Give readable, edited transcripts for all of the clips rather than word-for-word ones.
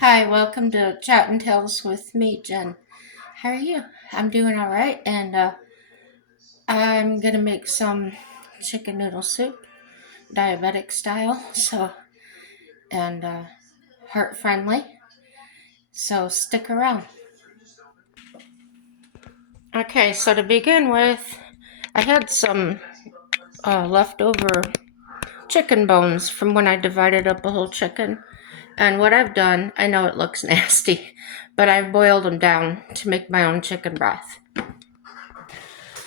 Hi, welcome to Chat and Tales with me, Jen. How are you? I'm doing all right, and I'm gonna make some chicken noodle soup, diabetic style, and heart friendly. So stick around. Okay, so to begin with, I had some leftover chicken bones from when I divided up a whole chicken. And what I've done, I know it looks nasty, but I've boiled them down to make my own chicken broth.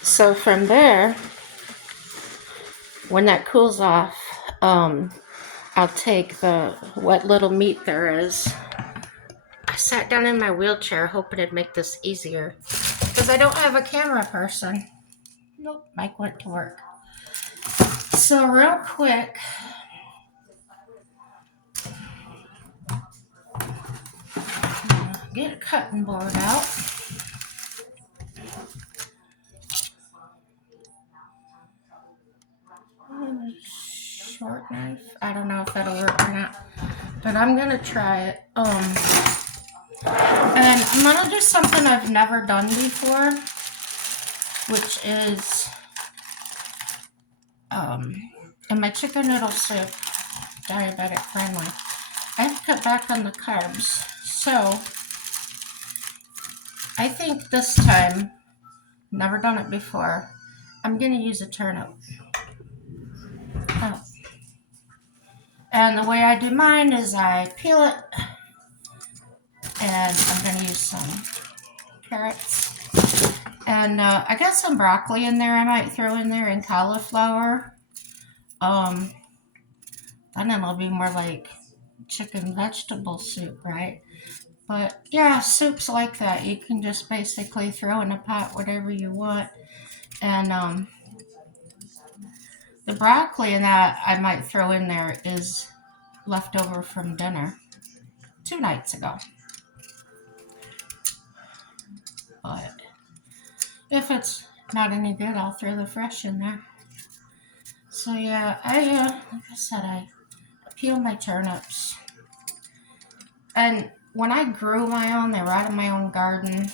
So from there, when that cools off, um, I'll take the what little meat there is. I sat down in my wheelchair hoping it'd make this easier because I don't have a camera person. Nope, Mike went to work. So real quick, get a cutting board out. Short knife. I don't know if that'll work or not, but I'm gonna try it. And I'm gonna do something I've never done before, which is in my chicken noodle soup, diabetic friendly. I've cut back on the carbs, so I think this time, never done it before, I'm gonna use a turnip. Oh. And the way I do mine is I peel it, and I'm gonna use some carrots. And I got some broccoli in there I might throw in there, and cauliflower. Then it'll be more like chicken vegetable soup, right? But yeah, soups like that, you can just basically throw in a pot whatever you want. And the broccoli and that I might throw in there is left over from dinner 2 nights ago. But if it's not any good, I'll throw the fresh in there. So yeah, like I said, I peel my turnips. And when I grew my own, they were out of my own garden.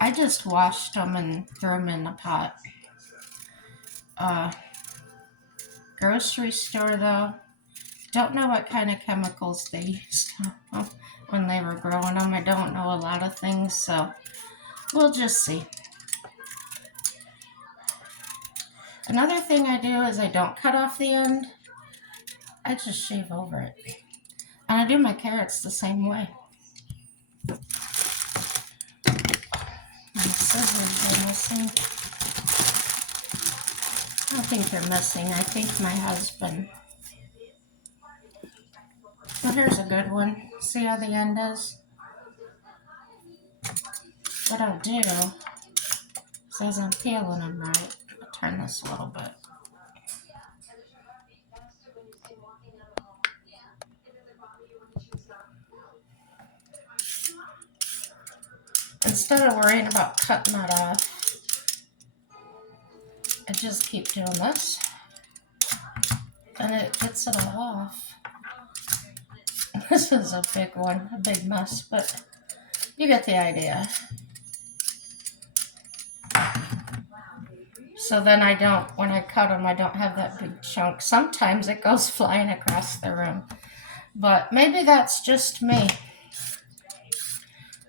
I just washed them and threw them in the pot. Grocery store though, don't know what kind of chemicals they used when they were growing them. I don't know a lot of things, so we'll just see. Another thing I do is I don't cut off the end. I just shave over it. And I do my carrots the same way. My scissors are missing. I don't think they're missing. I think my husband. Well, here's a good one. See how the end is? What I'll do is as I'm peeling them right, I'll turn this a little bit. Instead of worrying about cutting that off, I just keep doing this, and it gets it all off. This is a big one, a big mess, but you get the idea. So then when I cut them, I don't have that big chunk. Sometimes it goes flying across the room, but maybe that's just me.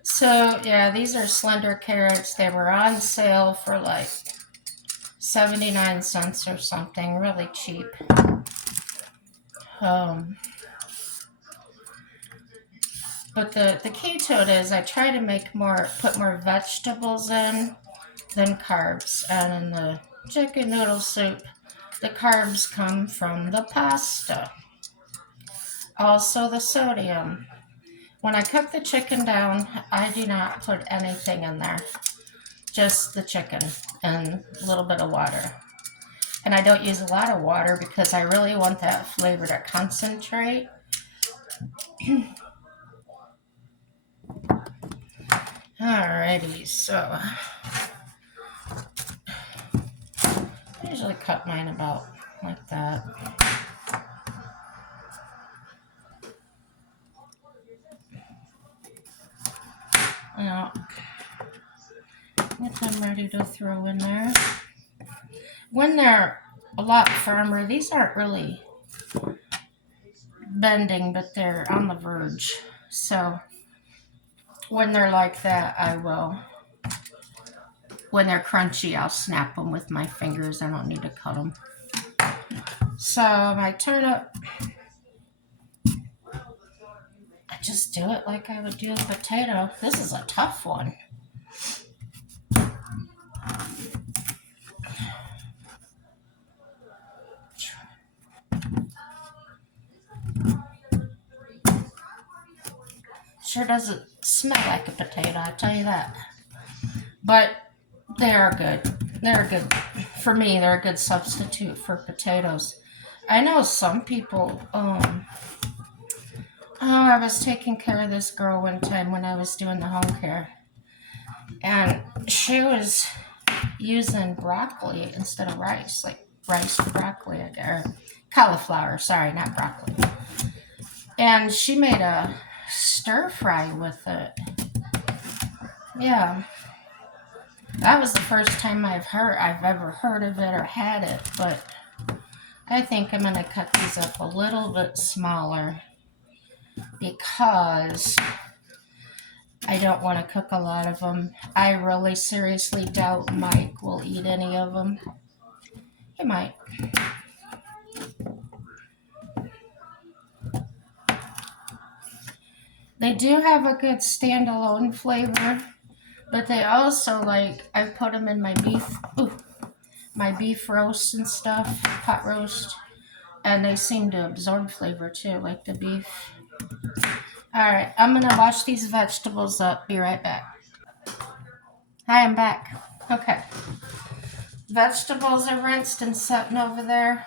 So yeah, these are slender carrots. They were on sale for like 79 cents or something, really cheap. But the key to it is I try to put more vegetables in than carbs. And in the chicken noodle soup, the carbs come from the pasta. Also the sodium. When I cook the chicken down, I do not put anything in there. Just the chicken and a little bit of water. And I don't use a lot of water because I really want that flavor to concentrate. Alrighty, so I usually cut mine about like that. Yeah. Get them ready to throw in there. When they're a lot firmer, these aren't really bending, but they're on the verge. So when they're like that, I will. When they're crunchy, I'll snap them with my fingers. I don't need to cut them. So my turnip, I just do it like I would do a potato. This is a tough one. Sure doesn't smell like a potato, I tell you that. But they are good. They're good. For me, they're a good substitute for potatoes. I know some people, I was taking care of this girl one time when I was doing the home care. And she was using broccoli instead of rice, like rice broccoli, or cauliflower, sorry, not broccoli. And she made a stir fry with it. Yeah. That was the first time I've ever heard of it or had it, but I think I'm gonna cut these up a little bit smaller because I don't want to cook a lot of them. I really seriously doubt Mike will eat any of them. He might. They do have a good standalone flavor, but they also I put them in my beef roast and stuff, pot roast, and they seem to absorb flavor too, like the beef. All right, I'm gonna wash these vegetables up. Be right back. Hi, I'm back. Okay, vegetables are rinsed and sitting over there.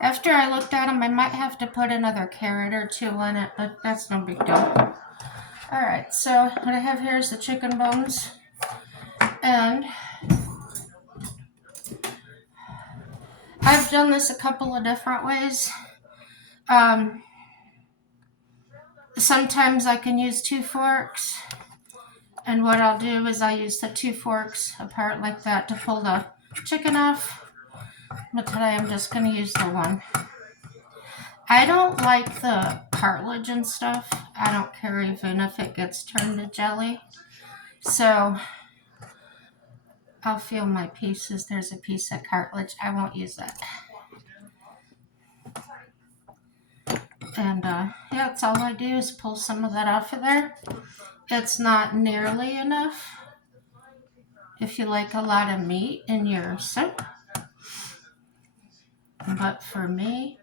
After I looked at them, I might have to put another carrot or two in it, but that's no big deal. All right, so what I have here is the chicken bones, and I've done this a couple of different ways. Sometimes I can use 2 forks, and what I'll do is I use the 2 forks apart like that to pull the chicken off, but today I'm just going to use the one. I don't like the cartilage and stuff. I don't care even if it gets turned to jelly. So I'll feel my pieces. There's a piece of cartilage. I won't use that. And yeah, that's all I do is pull some of that off of there. It's not nearly enough if you like a lot of meat in your soup. But for me,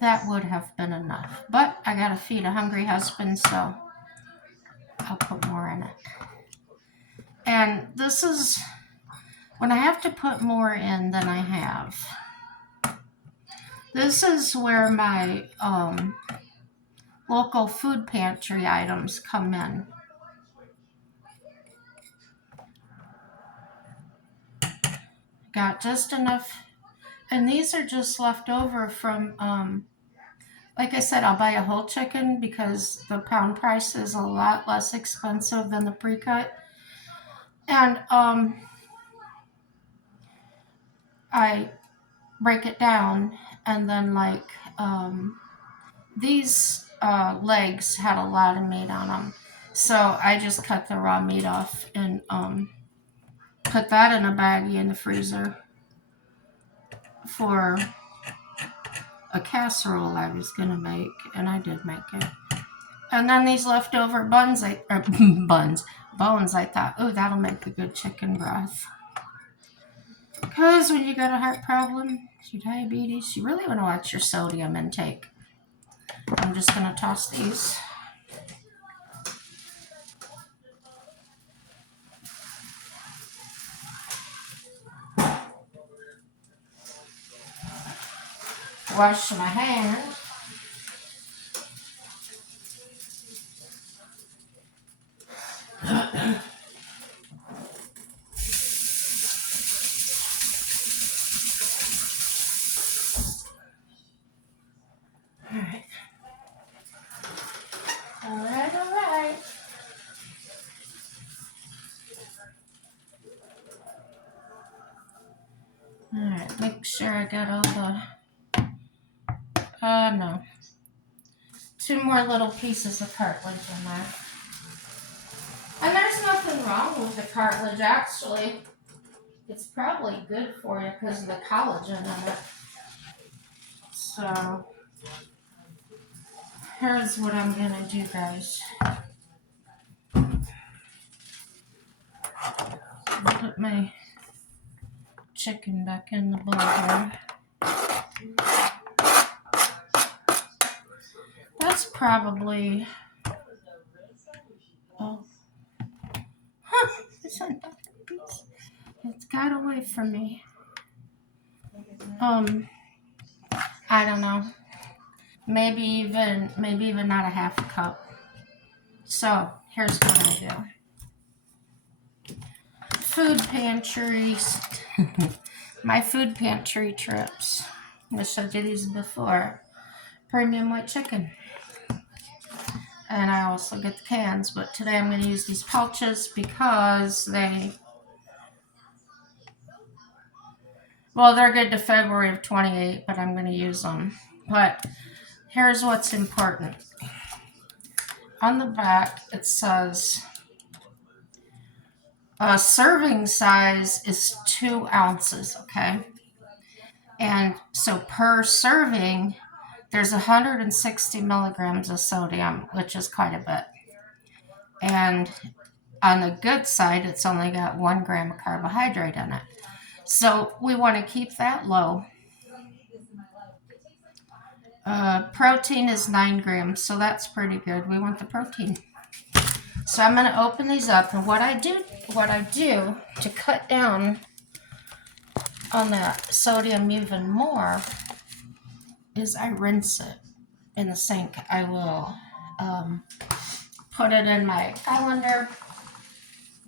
that would have been enough. But I gotta feed a hungry husband, so I'll put more in it. And this is when I have to put more in than I have. This is where my local food pantry items come in. Got just enough, and these are just left over from, like I said, I'll buy a whole chicken because the pound price is a lot less expensive than the pre-cut. And I break it down, and then these legs had a lot of meat on them. So I just cut the raw meat off and put that in a baggie in the freezer for a casserole I was going to make, and I did make it. And then these leftover bones, I thought, oh, that'll make a good chicken broth. Because when you got a heart problem, your diabetes, you really want to watch your sodium intake. I'm just going to toss these. Wash my hands. All right. I get all the, no. 2 more little pieces of cartilage in there. And there's nothing wrong with the cartilage, actually. It's probably good for you because of the collagen in it. So, here's what I'm going to do, guys. Put my chicken back in the bowl here. That's probably, it's got away from me. I don't know. Maybe even not a half a cup. So here's what I do. Food pantries. My food pantry trips. I showed you these before. Premium white chicken. And I also get the cans, but today I'm going to use these pouches because they're good to February of 28, but I'm going to use them. But here's what's important. On the back, it says serving size is 2 ounces, okay? And so per serving, there's 160 milligrams of sodium, which is quite a bit. And on the good side, it's only got 1 gram of carbohydrate in it. So we want to keep that low. Protein is 9 grams, so that's pretty good. We want the protein. So I'm going to open these up, and what I do to cut down on that sodium even more is I rinse it in the sink. I will put it in my colander,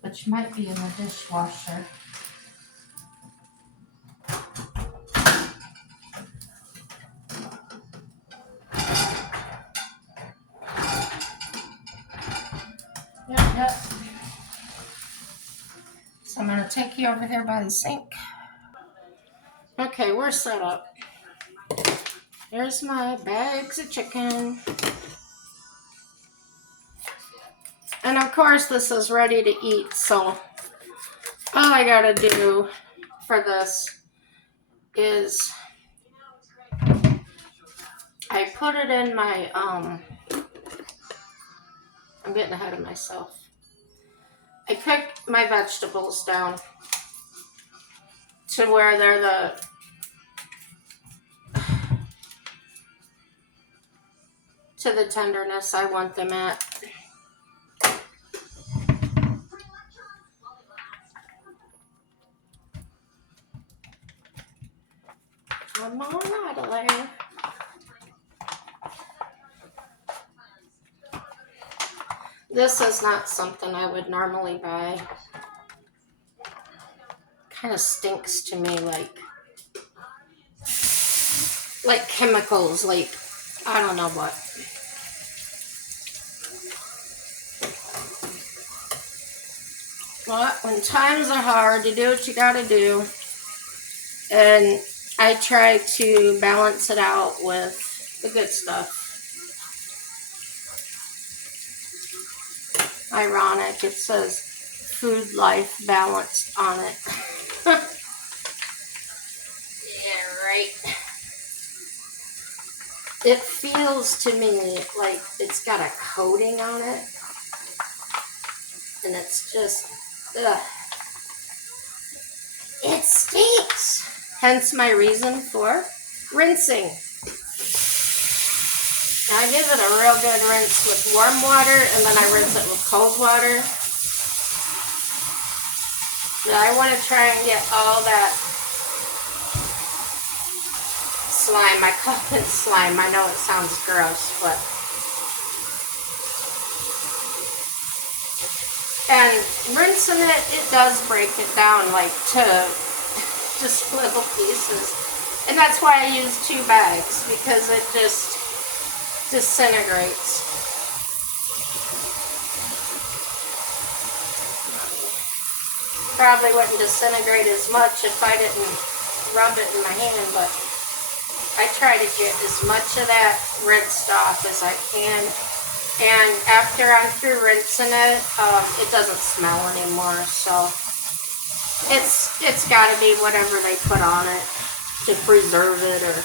which might be in the dishwasher. Yep. So I'm going to take you over here by the sink. Okay, we're set up. Here's my bags of chicken. And of course this is ready to eat, so all I gotta do for this is I put it in my, I'm getting ahead of myself. I pick my vegetables down to where they're to the tenderness I want them at. Come on out of there. This is not something I would normally buy. Kind of stinks to me like chemicals, like I don't know what. But when times are hard, you do what you gotta do. And I try to balance it out with the good stuff. Ironic, it says food life balanced on it. Yeah, right. It feels to me like it's got a coating on it. And it's just, ugh. It stinks. Hence my reason for rinsing. I give it a real good rinse with warm water, and then I rinse it with cold water. But I want to try and get all that slime. I call it slime. I know it sounds gross, but... And rinsing it, it does break it down like to just little pieces. And that's why I use 2 bags, because it just disintegrates. Probably wouldn't disintegrate as much if I didn't rub it in my hand, but I try to get as much of that rinsed off as I can. And after I'm through rinsing it, it doesn't smell anymore. So it's got to be whatever they put on it to preserve it, or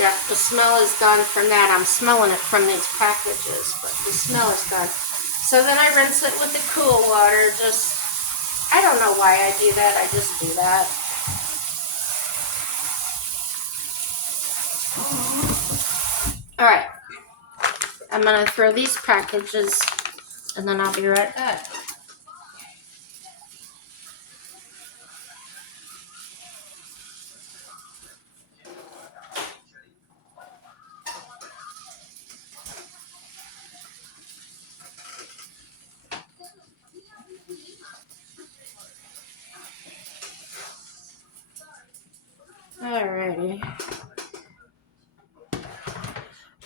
yeah, the smell is gone from that. I'm smelling it from these packages, but the smell is gone. So then I rinse it with the cool water. I don't know why I do that. I just do that. All right. I'm going to throw these packages, and then I'll be right back. Alrighty.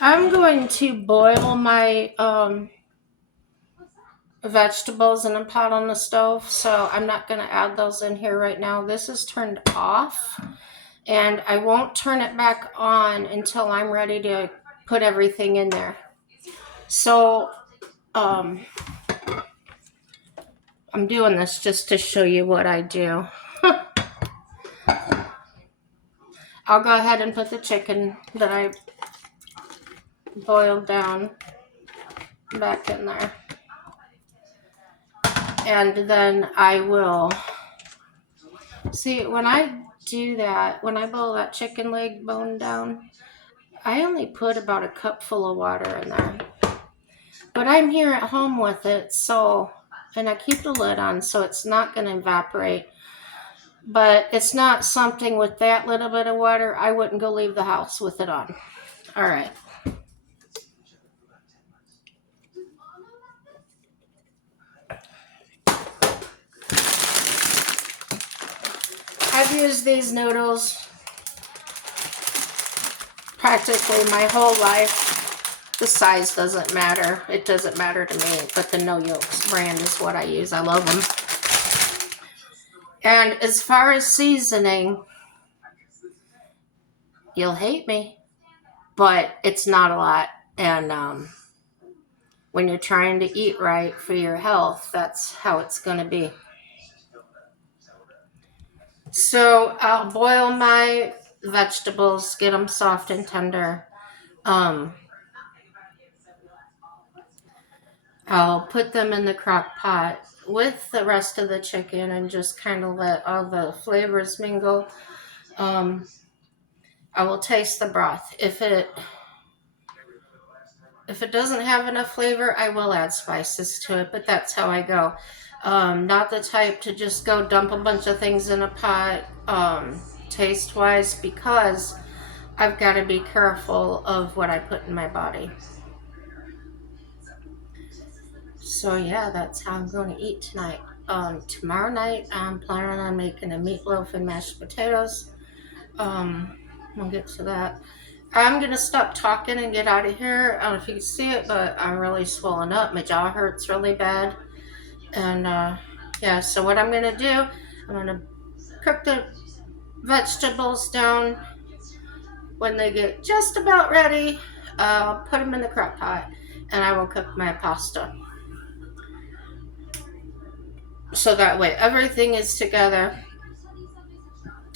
I'm going to boil my vegetables in a pot on the stove, so I'm not going to add those in here right now. This is turned off, and I won't turn it back on until I'm ready to put everything in there. So I'm doing this just to show you what I do. I'll go ahead and put the chicken that I boiled down back in there. And then I will, see, when I do that, when I boil that chicken leg bone down, I only put about a cup full of water in there. But I'm here at home with it, so, and I keep the lid on so it's not going to evaporate. But it's not something with that little bit of water, I wouldn't go leave the house with it on. All right. I've used these noodles practically my whole life. The size doesn't matter. It doesn't matter to me, but the No Yolks brand is what I use. I love them. And as far as seasoning, you'll hate me, but it's not a lot. And when you're trying to eat right for your health, that's how it's going to be. So I'll boil my vegetables, get them soft and tender. I'll put them in the crock pot with the rest of the chicken and just kind of let all the flavors mingle. I will taste the broth. If it doesn't have enough flavor, I will add spices to it, but that's how I go. Not the type to just go dump a bunch of things in a pot, taste-wise, because I've got to be careful of what I put in my body. So yeah, that's how I'm going to eat tonight. Tomorrow night, I'm planning on making a meatloaf and mashed potatoes. We'll get to that. I'm going to stop talking and get out of here. I don't know if you can see it, but I'm really swollen up. My jaw hurts really bad. And yeah, so what I'm going to do, I'm going to cook the vegetables down. When they get just about ready, I'll put them in the crock pot, and I will cook my pasta. So that way everything is together.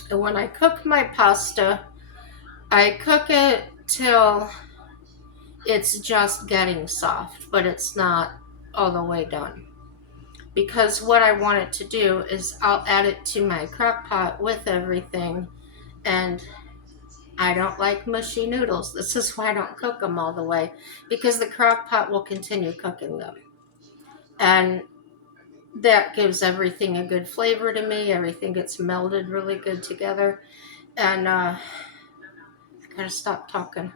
And when I cook my pasta, I cook it till it's just getting soft, but it's not all the way done. Because what I want it to do is I'll add it to my crock pot with everything, and I don't like mushy noodles. This is why I don't cook them all the way, because the crock pot will continue cooking them. And that gives everything a good flavor to me. Everything gets melded really good together. And I gotta stop talking.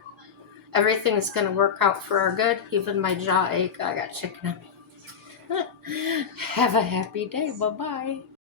Everything is gonna work out for our good. Even my jaw ache. I got chicken in me. Have a happy day. Bye-bye.